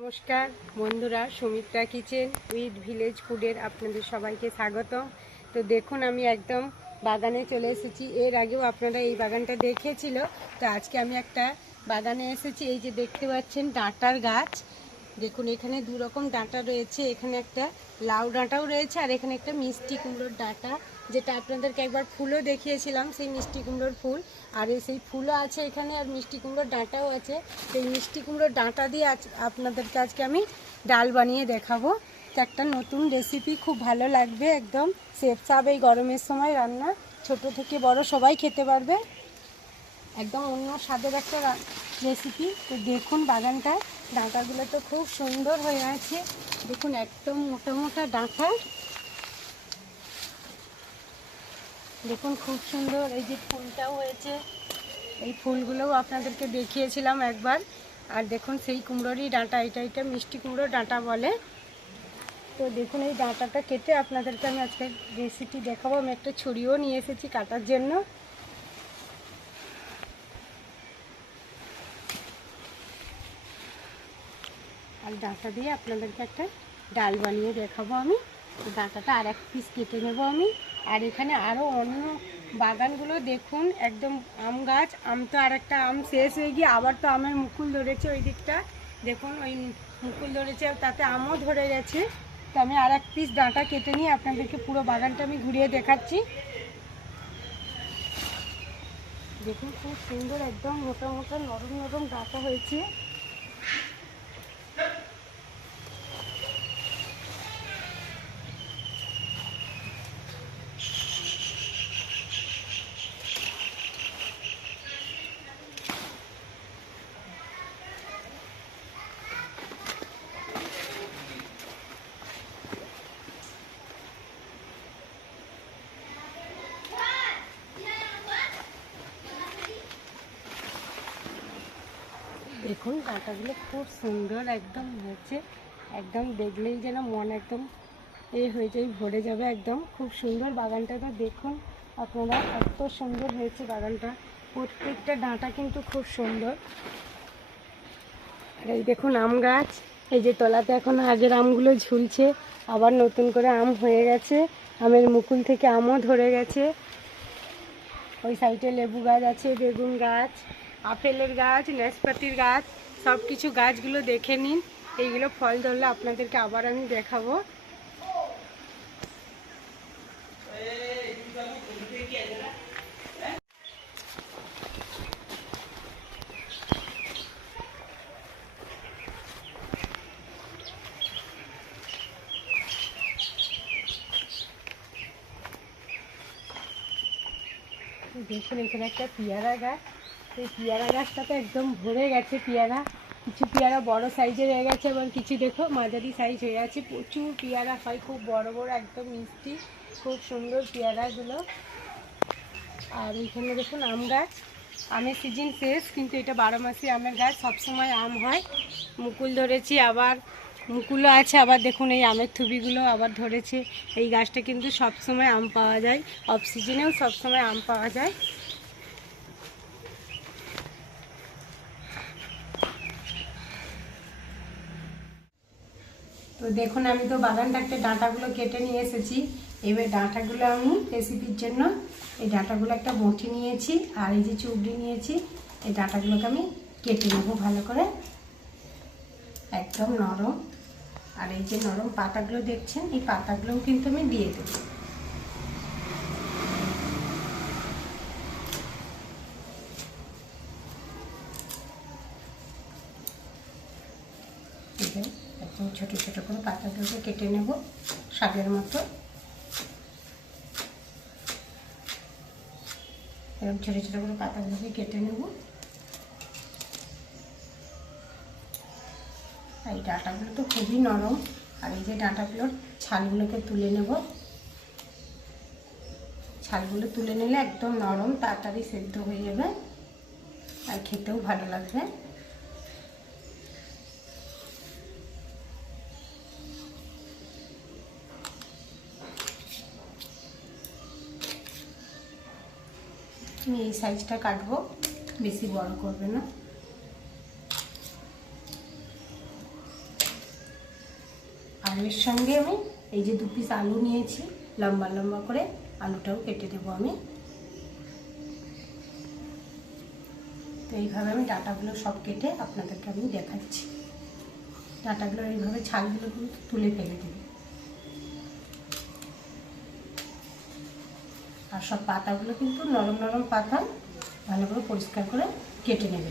নমস্কার, বন্ধুরা, Sumitra kitchen with village ফুডের আপনাদের সবাইকে স্বাগত তো দেখুন, আমি একদম বাগানে চলে এসেছি। এর আগেও আপনারা এই বাগানটা দেখেছিল। তো আজকে আমি একটা বাগানে এসেছি। এই যে দেখতে পাচ্ছেন, ডাঁটার গাছ। দেখুন, এখানে দু রকম ডাঁটা রয়েছে। এখানে একটা লাউ ডাঁটাও রয়েছে আর এখানে একটা মিষ্টি কুমড়োর ডাঁটা যেটা আপনাদেরকে একবার ফুলও দেখিয়েছিলাম, সেই মিষ্টি কুমড়োর ফুল। আর সেই ফুলও আছে এখানে, আর মিষ্টি কুমড়োর ডাঁটাও আছে। সেই মিষ্টি কুমড়োর ডাঁটা দিয়ে আজ আপনাদেরকে আজকে আমি ডাল বানিয়ে দেখাবো। তো একটা নতুন রেসিপি খুব ভালো লাগবে একদম। সেফ সাব এই গরমের সময় রান্না। ছোট থেকে বড় সবাই খেতে পারবে। একদম অন্য স্বাদের একটা রেসিপি তো দেখুন বাগানটা। ডাঁটাগুলো তো খুব সুন্দর হয়ে আছে। দেখুন একদম মোটা মোটা ডাঁটা। দেখুন, খুব সুন্দর এই যে ফুলটাও হয়েছে। এই ফুলগুলোও আপনাদেরকে দেখিয়েছিলাম একবার। আর দেখুন, সেই কুমড়োরই ডাঁটা, এটা এটা মিষ্টি কুমড়োর ডাঁটা বলে। তো দেখুন, এই ডাঁটাটা কেটে আপনাদেরকে আমি আজকে রেসিপি দেখাবো। আমি একটা ছুরিও নিয়ে এসেছি কাটার জন্য। আর ডাঁটা দিয়ে আপনাদেরকে একটা ডাল বানিয়ে দেখাবো আমি। ডাঁটাটা আর এক পিস কেটে নেব আমি। আর এখানে আরও অন্য বাগানগুলো দেখুন, একদম আম গাছ, আম তো আর একটা আম শেষ হয়ে গিয়ে আবার তো আমের মুকুল ধরেছে ওই দিকটা। দেখুন, ওই মুকুল ধরেছে, তাতে আমও ধরে গেছে। তো আমি আর এক পিস ডাঁটা কেটে নিয়ে আপনাদেরকে পুরো বাগানটা আমি ঘুরিয়ে দেখাচ্ছি। দেখুন, খুব সুন্দর একদম মোটা মোটা নরম নরম ডাঁটা হয়েছে। দেখুন ডাঁটাগুলো খুব সুন্দর একদম হয়েছে। একদম দেখলেই যেন মন একদম এ হয়ে যায় ভরে যাবে একদম। খুব সুন্দর বাগানটা তো দেখুন আপনারা, এত সুন্দর হয়েছে বাগানটা। প্রত্যেকটা ডাঁটা কিন্তু খুব সুন্দর। আর এই দেখুন আম গাছ, এই যে তলাতে এখন আগের আমগুলো ঝুলছে, আবার নতুন করে আম হয়ে গেছে। আমের মুকুল থেকে আমও ধরে গেছে। ওই সাইডে লেবু গাছ আছে, বেগুন গাছ। আপেলের গাছ, নাশপাতির গাছ সব কিছু গাছগুলো দেখে নিন। এইগুলো ফল ধরলে আপনাদেরকে আবার আমি দেখাবো। দেখুন, এখানে একটা পেয়ারা গাছ। সেই পেয়ারা গাছটা তো একদম ভরে গেছে পেয়ারা। কিছু পেয়ারা বড় সাইজের হয়ে গেছে এবং কিছু দেখো, মাঝারি সাইজ হয়ে আছে। প্রচুর পেয়ারা হয়, খুব বড় বড়, একদম মিষ্টি, খুব সুন্দর পেয়ারাগুলো। আর এইখানে দেখুন আম গাছ। আমের সিজন শেষ, কিন্তু এটা বারো মাসি আমের গাছ, সবসময় আম হয়। মুকুল ধরেছি, আবার মুকুলও আছে, আবার দেখুন এই আমের থুবিগুলো আবার ধরেছে। এই গাছটা কিন্তু সবসময় আম পাওয়া যায় অফ সিজনেও সবসময় আম পাওয়া যায়। তো দেখুন, আমি তো বাগান থাকতে ডাঁটাগুলো কেটে নিয়ে এসেছি। এবার ডাঁটাগুলো আমি রেসিপির জন্য এই ডাঁটাগুলো একটা বটি নিয়েছি আর এই যে চুবড়ি নিয়েছি, এই ডাঁটাগুলোকে আমি কেটে নেব ভালো করে। একদম নরম। আর এই যে নরম পাতাগুলো দেখছেন, এই পাতাগুলোও কিন্তু আমি দিয়ে দেবো এবার একদম ছোটো ছোটো করে পাতাগুলোকে কেটে নেব শাকের মতো। এরকম ছোটো ছোটো করে পাতাগুলোকে কেটে নেব। এই ডাঁটাগুলো তো খুবই নরম। আর এই যে ডাঁটাগুলোর ছালগুলোকে তুলে নেব। ছালগুলো তুলে নিলে একদম নরম, তাড়াতাড়ি সেদ্ধ হয়ে যাবে। আর খেতেও ভালো লাগবে। আমি এই সাইজটা কাটবো, বেশি বড় করবে না। আর এর সঙ্গে আমি এই যে দু পিস আলু নিয়েছি, লম্বা লম্বা করে আলুটাও কেটে দেবো আমি। তো এইভাবে আমি ডাটাগুলো সব কেটে আপনাদেরকে আমি দেখাচ্ছি। ডাটাগুলো এইভাবে ছালগুলো কিন্তু তুলে ফেলে দেবে। সব পাতাগুলো কিন্তু নরম নরম পাতা ভালো করে পরিষ্কার করে কেটে নেবে।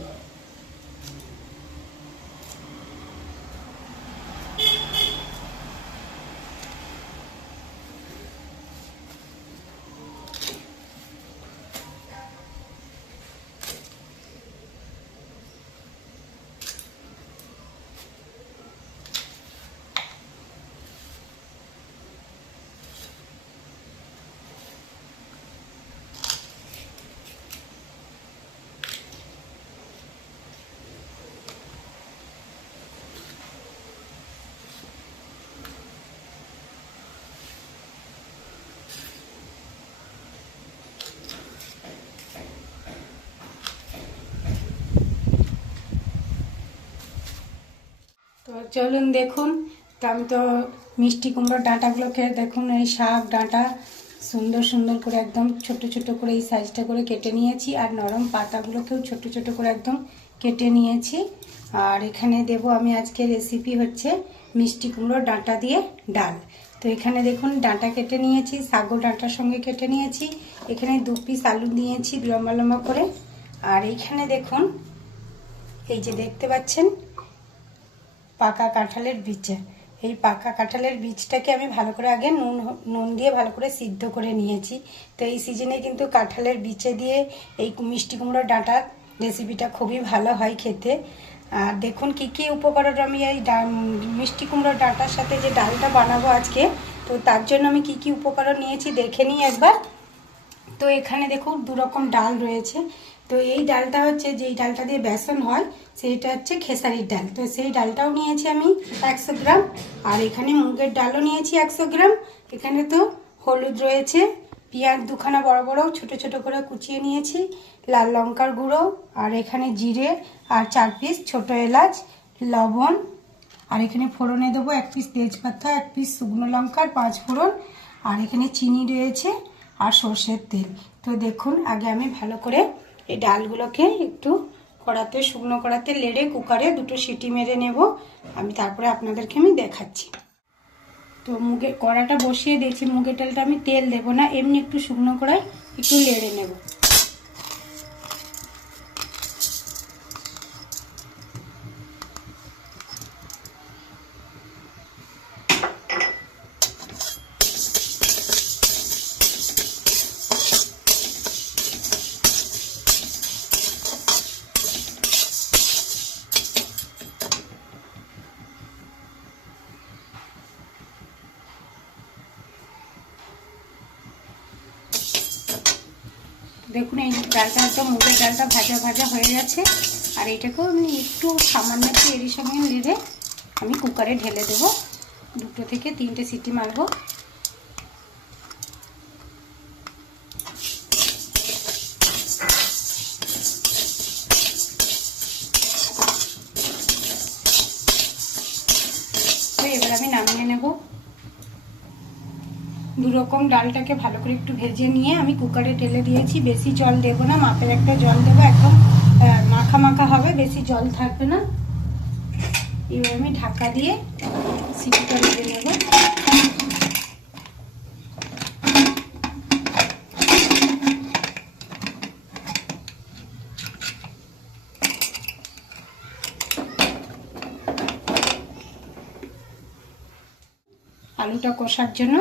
চলুন দেখুন। তো আমি তো মিষ্টি কুমড়োর ডাঁটাগুলোকে দেখুন, এই শাক ডাঁটা সুন্দর সুন্দর করে একদম ছোট ছোট করে এই সাইজটা করে কেটে নিয়েছি, আর নরম পাতাগুলোকেও ছোট ছোট করে একদম কেটে নিয়েছি। আর এখানে দেব আমি আজকে রেসিপি হচ্ছে মিষ্টি কুমড়োর ডাঁটা দিয়ে ডাল। তো এখানে দেখুন, ডাঁটা কেটে নিয়েছি সাগো ডাঁটার সঙ্গে কেটে নিয়েছি। এখানে দু পিস আলু নিয়েছি লম্বা লম্বা করে। আর এইখানে দেখুন, এই যে দেখতে পাচ্ছেন পাকা কাঁঠালের বীজে। এই পাকা কাঁঠালের বীজটাকে আমি ভালো করে আগে নুন নুন দিয়ে ভালো করে সিদ্ধ করে নিয়েছি। তো এই সিজনে কিন্তু কাঁঠালের বিচে দিয়ে এই মিষ্টি কুমড়োর ডাঁটার রেসিপিটা খুবই ভালো হয় খেতে। আর দেখুন কি কি উপকরণ আমি এই মিষ্টি কুমড়োর ডাঁটার সাথে যে ডালটা বানাবো আজকে, তো তার জন্য আমি কি কি উপকরণ নিয়েছি দেখে নিই একবার। তো এখানে দেখুন দু রকম ডাল রয়েছে। তো এই ডালটা হচ্ছে যেই ডালটা দিয়ে বেসন হয়, সেইটা হচ্ছে খেসারির ডাল। তো সেই ডালটাও নিয়েছি আমি একশো গ্রাম, আর এখানে মুগের ডালও নিয়েছি একশো গ্রাম। এখানে তো হলুদ রয়েছে, পেঁয়াজ দুখানা বড় বড়, ছোট ছোট করে কুচিয়ে নিয়েছি, লাল লঙ্কার গুঁড়ো, আর এখানে জিরে আর চার পিস ছোট এলাচ, লবণ, আর এখানে ফোড়নে দেবো এক পিস তেজপাতা, এক পিস শুকনো লঙ্কার পাঁচ ফোড়ন, আর এখানে চিনি রয়েছে আর সর্ষের তেল। তো দেখুন, আগে আমি ভালো করে এই ডালগুলোকে একটু কড়াতে, শুকনো কড়াতে লেড়ে কুকারে দুটো সিটি মেরে নেব। আমি তারপরে আপনাদেরকে আমি দেখাচ্ছি। তো মুগে, কড়াটা বসিয়ে দিয়েছি। মুগের ডালটা আমি তেল দেব না, এমনি একটু শুকনো কড়াই একটু লেড়ে নেব। দেখুন, এই ডালটা একদম মুগের ডালটা ভাজা ভাজা হয়ে গেছে। আর এটাকেও আমি একটু সামান্য একটু এরই সঙ্গে নেড়ে আমি কুকারে ঢেলে দেবো। দুটো থেকে তিনটে সিটি মারবো তো এবার আমি নামিয়ে নেব দু রকম ডালটাকে ভালো করে একটু ভেজে নিয়ে আমি কুকারে ঢেলে দিয়েছি। বেশি জল দেব না, মাপের একটা জল দেবো। একদম মাখা মাখা হবে, বেশি জল থাকবে না। এবার আমি ঢাকা দিয়ে সিটিটা মেরে নেব। আলুটা কষার জন্য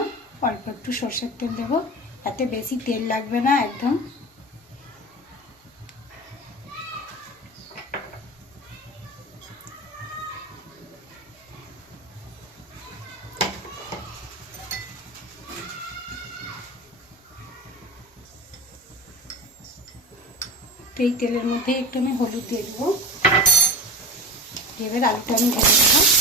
অল্প একটু সর্ষের তেল দেবো। এতে বেশি তেল লাগবে না একদম। এই তেলের মধ্যে একটু আমি হলুদ দিয়ে দেবো। এবার আলুটা আমি ভেজে দেবো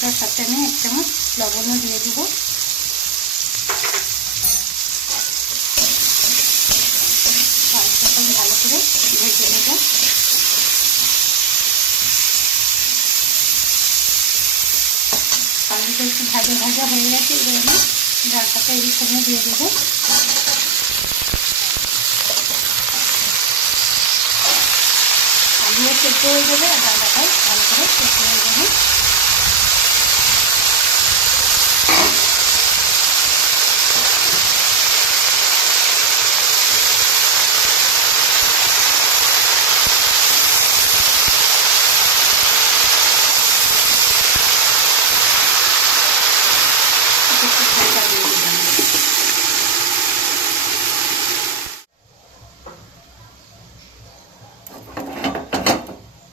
মশলার সাথে আমি এক চামচ লবণও দিয়ে দিব। ভালো করে ভেজে নেব। পালটা একটু ভাজা ভাজা হয়ে গেছে, এবার আমি ডালটাকে এই সময় দিয়ে দেবো। আলুও সেদ্ধ হয়ে যাবে, আর ডালাটাও ভালো করে সেদ্ধ হয়ে যাবে।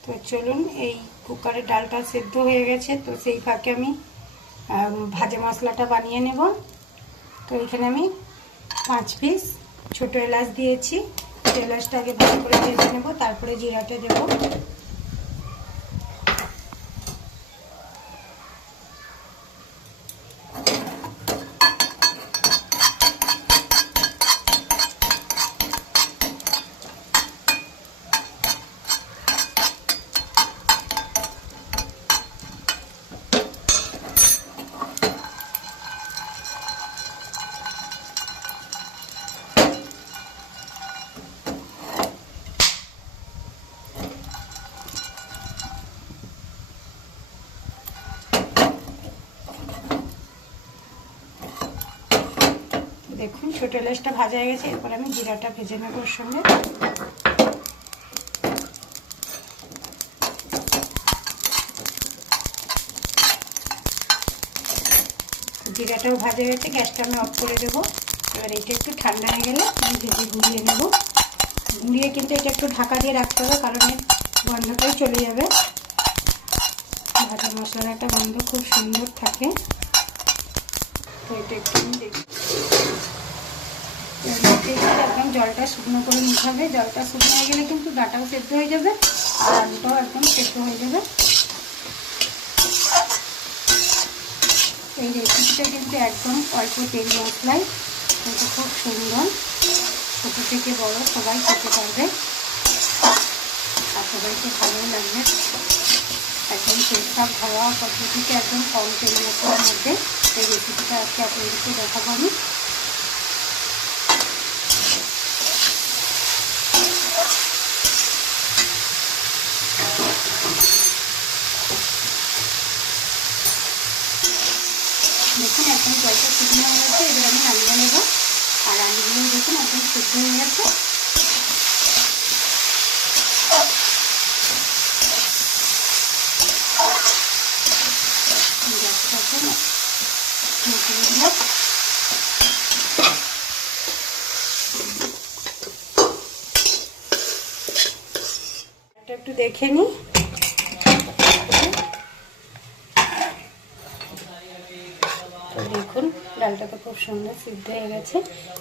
তো চলুন, এই কুকারে ডালটা সেদ্ধ হয়ে গেছে, তো সেই ফাঁকে আমি ভাজা মশলাটা বানিয়ে নেব। তো এখানে আমি পাঁচ পিস ছোটো এলাচ দিয়েছি। এলাচটা আগে ভালো করে ভেজে নেব, তারপরে জিরাটা দেবো। দেখুন, ছোটো এলাচটা ভাজা হয়ে গেছে। এরপর আমি জিরাটা ভেজে নেব ওর সঙ্গে। জিরাটাও ভাজা হয়ে গেছে, গ্যাসটা আমি অফ করে দেবো। এবার এটা একটু ঠান্ডা হয়ে গেলে আমি ভেজে ঘুরিয়ে নেব। ঘুরিয়ে কিন্তু এটা একটু ঢাকা দিয়ে রাখতে হবে, কারণ এর গন্ধটাই চলে যাবে। ভাজা মশলাটা গন্ধ খুব সুন্দর থাকে। একদম জলটা শুকনো করে নিতে হবে। জলটা শুকনো হয়ে গেলে কিন্তু ডাটাও সেদ্ধ হয়ে যাবে আর আলুটাও একদম সেদ্ধ হয়ে যাবে। এই রেসিপিটা কিন্তু একদম অল্প তেল মশলায়। কিন্তু খুব সুন্দর। ছোটো থেকে বড় সবাই খেতে পারবে। আর সবাইকে ভালো লাগবে। একদম টেস্টটা ঘরোয়া পদ্ধতিতে একদম কম তেল মশলার মধ্যে এই রেসিপিটা আজকে আপনাদেরকে দেখাবো আমি দেখুন এখন জলটা শুকনো হয়ে গেছে এবার আমি নামিয়ে নেব আর আলুগুলো দেখুন এখন সেদ্ধ হয়ে গেছে গ্যাসটা একদম স্লো করে দিলাম। এটা একটু দেখে নিই দেখুন, ডালটা তো খুব সুন্দর সিদ্ধ হয়ে গেছে।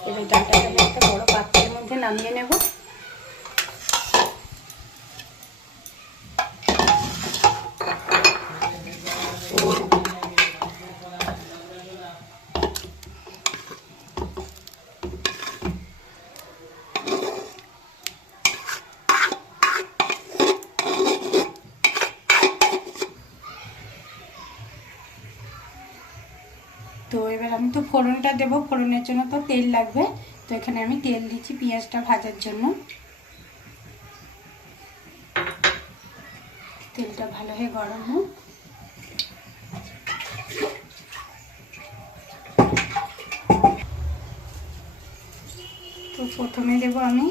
এবার ডালটাকে আমি একটা বড় পাত্রের মধ্যে নামিয়ে নেব তো এবার আমি তো ফোড়নটা দেবো, ফোড়নের জন্য তো তেল লাগবে, তো এখানে আমি তেল দিচ্ছি পেঁয়াজটা ভাজার জন্য। তেলটা ভালো হয়ে গরম হোক। তো প্রথমে দেবো আমি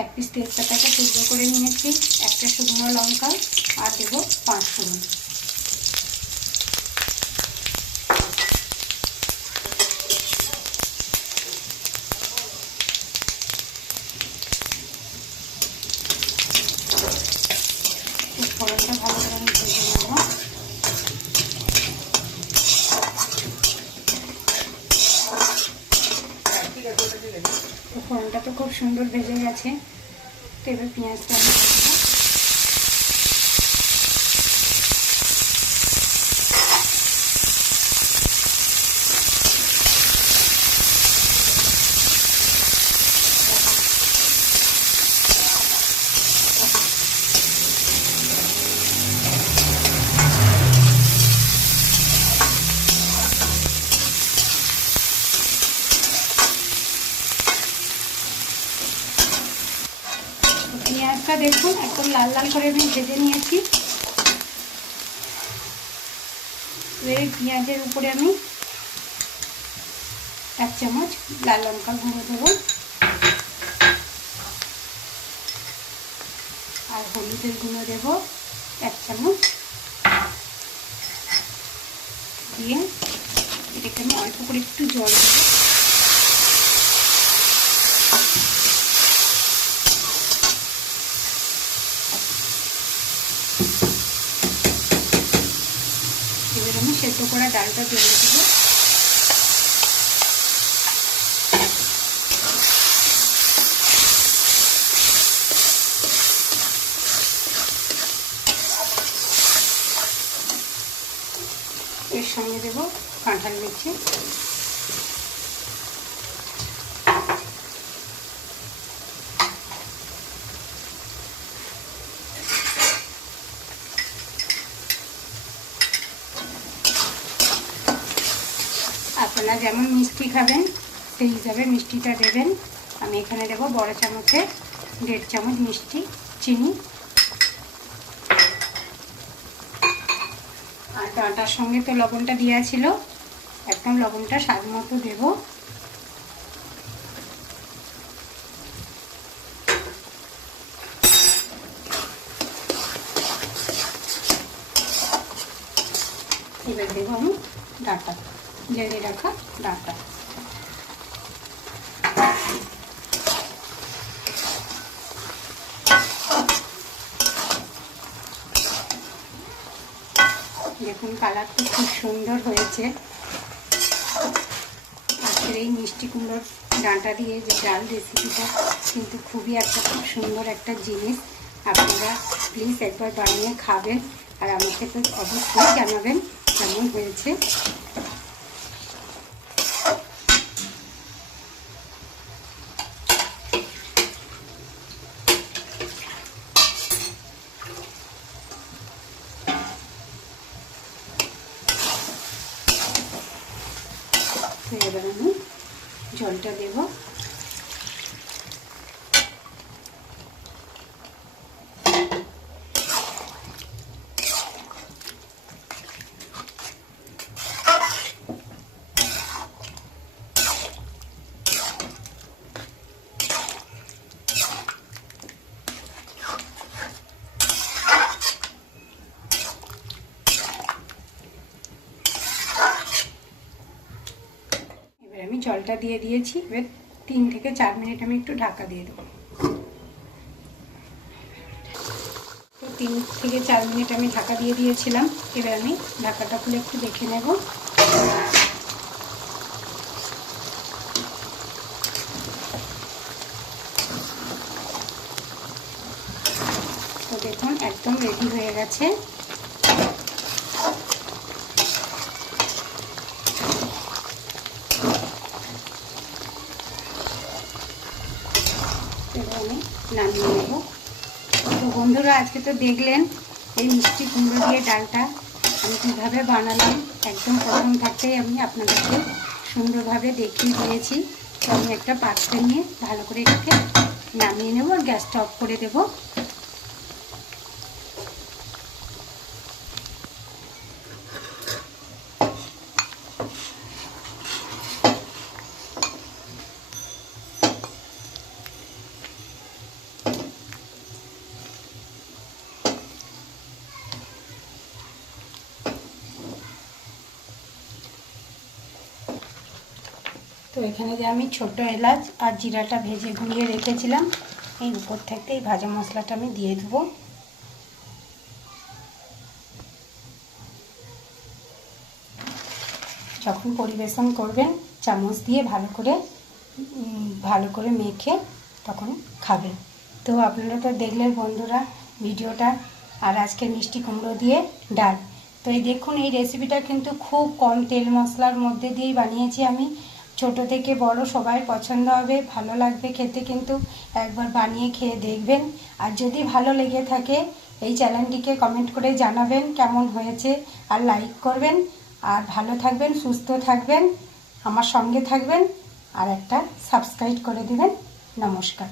এক পিস তেজপাতাটা টুকরো করে নিয়েছি, একটা শুকনো লঙ্কা, আর দেবো পাঁচ ফোড়ন। ফোড়নটা ভালো করে আমি ভেজে নেব ফোড়নটা তো খুব সুন্দর ভেজে গেছে। তো পেঁয়াজটা আমি দিয়ে দেখুন, একদম লাল লাল করে আমি ভেজে নিয়েছি। এই পেঁয়াজের উপরে আমি এক চামচ লাল লঙ্কা গুঁড়ো দেবো। আর হলুদের গুঁড়ো দেবো, এক চামচ। দিয়ে এটাকে আমি অল্প করে একটু জল দেবো এবার আমি সেদ্ধ করা ডালটা দিয়ে দেবো। এর সঙ্গে দেব কাঁঠাল মির্চি আপনারা যেমন মিষ্টি খাবেন, সেই হিসাবে মিষ্টিটা দেবেন। আমি এখানে দেবো বড় চামচে দেড় চামচ মিষ্টি, চিনি। আর ডাঁটার সঙ্গে তো লবণটা দেওয়া ছিল, একদম লবণটা স্বাদ মতো দেবো। এবার দেবো আমি ডাঁটা। জেলে রাখা ডাঁটা দেখুন কালারটা খুব সুন্দর হয়েছে। আজকের এই মিষ্টি কুমড়োর ডাঁটা দিয়ে যে ডাল রেসিপিটা কিন্তু খুবই একটা খুব সুন্দর একটা জিনিস। আপনারা প্লিজ একবার বানিয়ে খাবেন, আর আমাকে তো অবশ্যই জানাবেন কেমন হয়েছে তো এবার আমি জলটা দেব এবার দিয়ে দিয়েছি। এবার তিন থেকে চার মিনিট আমি একটু ঢাকা দিয়ে দেবো। তো তিন থেকে চার মিনিট আমি ঢাকা দিয়ে দিয়েছিলাম। এবার আমি ঢাকাটা খুলে একটু দেখে নেব। তো দেখুন, একদম রেডি হয়ে গেছে এবার আমি নামিয়ে নেব। তো বন্ধুরা, আজকে তো দেখলেন এই মিষ্টি কুমড়ো দিয়ে ডালটা আমি কীভাবে বানালাম। একদম প্রথম থাকতেই আমি আপনাদেরকে সুন্দরভাবে দেখিয়ে দিয়েছি। তো আমি একটা পাত্রে নিয়ে ভালো করে এটাকে নামিয়ে নেব আর গ্যাসটা অফ করে দেবো। এখানে যে আমি ছোট এলাচ আর জিরাটা ভেজে গুঁড়িয়ে রেখেছিলাম, এই উপর থেকে এই ভাজা মশলাটা আমি দিয়ে দেবো। যখন পরিবেশন করবেন, চামচ দিয়ে ভালো করে ভালো করে মেখে তখন খাবেন। তো আপনারা তো দেখলেন বন্ধুরা, ভিডিওটা আর আজকে মিষ্টি কুমড়ো দিয়ে ডাল। তো এই দেখুন, এই রেসিপিটা কিন্তু খুব কম তেল মশলার মধ্যে দিয়েই বানিয়েছি আমি। ছোট থেকে বড় সবাই পছন্দ হবে, ভালো লাগবে খেতে কিন্তু একবার বানিয়ে খেয়ে দেখবেন। আর যদি ভালো লেগে থাকে, এই চ্যানেলটিকে কমেন্ট করে জানাবেন কেমন হয়েছে, আর লাইক করবেন। আর ভালো থাকবেন, সুস্থ থাকবেন, আমার সঙ্গে থাকবেন, আর একটা সাবস্ক্রাইব করে দেবেন। নমস্কার।